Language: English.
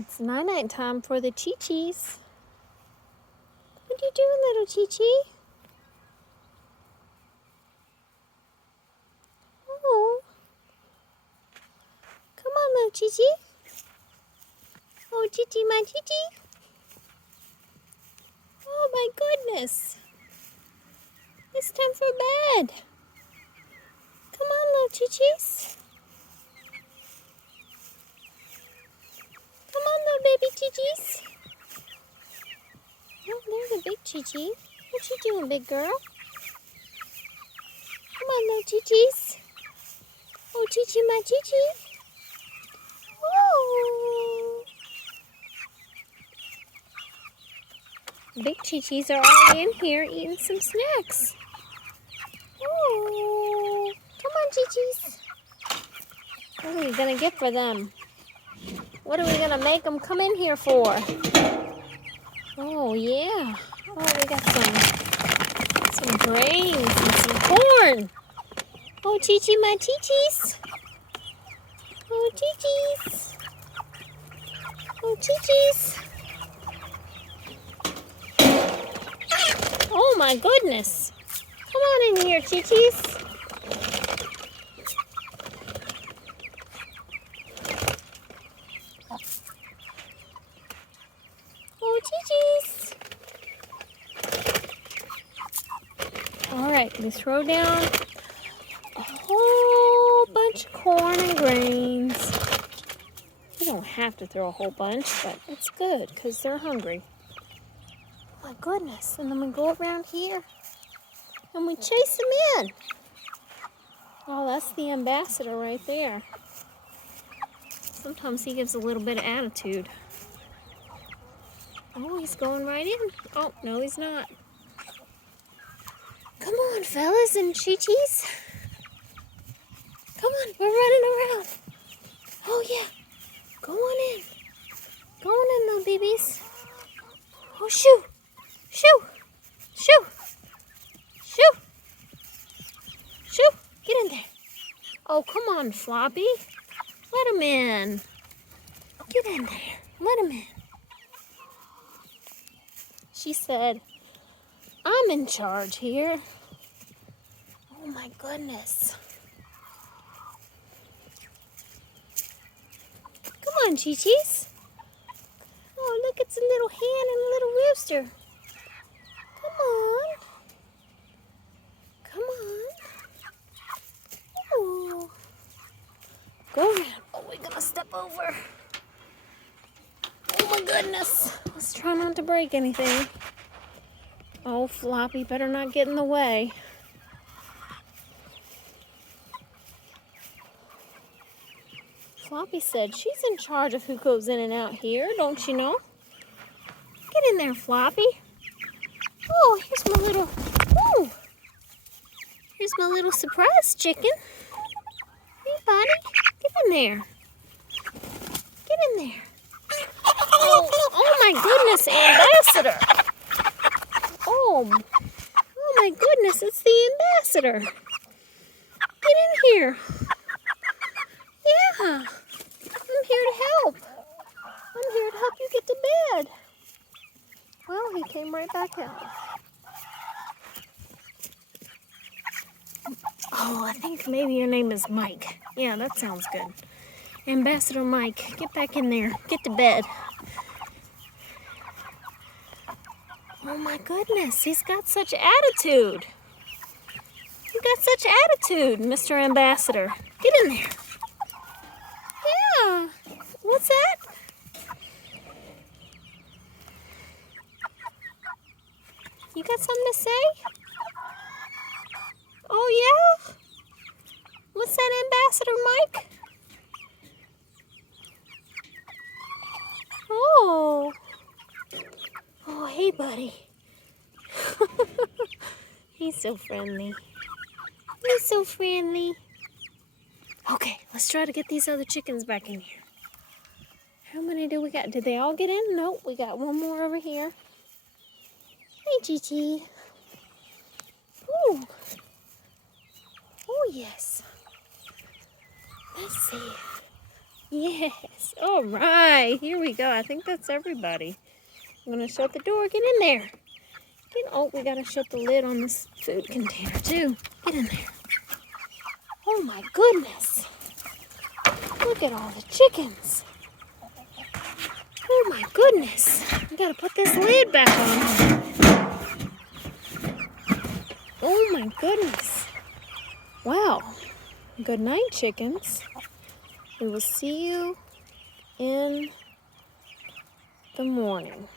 It's night-night time for the Chi-Chis. What are you doing, little Chi-Chi? Oh. Come on, little Chi-Chi. Oh, Chi-Chi, my Chi-Chi. Oh, my goodness. It's time for bed. Come on, little Chi-Chis. Come on, little baby Chi-Chis. Oh, there's a big Chi-Chi. What you doing, big girl? Come on, little Chi-Chis. Oh, Chi-Chi, my Chi-Chi. Oh. Big Chi-Chis are already in here eating some snacks. Oh. Come on, Chi-Chis. What are we going to get for them? What are we going to make them come in here for? Oh, yeah. Oh, we got some grains and some corn. Oh, Chi-Chi, my Chi-Chis. Oh, Chi-Chis. Oh, Chi-Chis. Oh, my goodness. Come on in here, Chi-Chis. Oh, Chi-Chis. All right, we throw down a whole bunch of corn and grains. You don't have to throw a whole bunch, but it's good because they're hungry. Oh my goodness. And then we go around here and we chase them in. Oh, that's the ambassador right there. Sometimes he gives a little bit of attitude. Oh, he's going right in. Oh, no, he's not. Come on, fellas and Chi-Chis. Come on, we're running around. Oh, yeah. Go on in. Go on in, little babies. Oh, shoo. Shoo. Shoo. Shoo. Shoo. Get in there. Oh, come on, Floppy. Let him in. Get in there. Let him in. She said, I'm in charge here. Oh, my goodness. Come on, Chi-Chis. Oh, look, it's a little hen and a little rooster. Come on. Come on. Oh. Go around. Oh, we're going to step over. Oh, my goodness. Let's try not to break anything. Oh, Floppy, better not get in the way. Floppy said she's in charge of who goes in and out here, don't you know? Get in there, Floppy. Oh, here's my little surprise chicken. Hey, buddy, get in there. Get in there. Oh my goodness, ambassador. Oh my goodness, it's the ambassador. Get in here. Yeah, I'm here to help. I'm here to help you get to bed. Well, he came right back out. Oh, I think maybe your name is Mike. Yeah, that sounds good. Ambassador Mike, get back in there. Get to bed. Oh my goodness, he's got such attitude. You got such attitude, Mr. Ambassador. Get in there. Yeah. What's that? You got something to say? Oh, yeah? What's that, Ambassador Mike? Oh. Oh, hey, buddy. He's so friendly. He's so friendly. Okay, let's try to get these other chickens back in here. How many do we got? Did they all get in? Nope, we got one more over here. Hey, Chi-Chi. Ooh. Oh, yes. Let's see. Yes. All right. Here we go. I think that's everybody. I'm going to shut the door. Get in there. Oh, we got to shut the lid on this food container too. Get in there. Oh my goodness. Look at all the chickens. Oh my goodness. We got to put this lid back on. Oh my goodness. Wow. Good night, chickens. We will see you in the morning.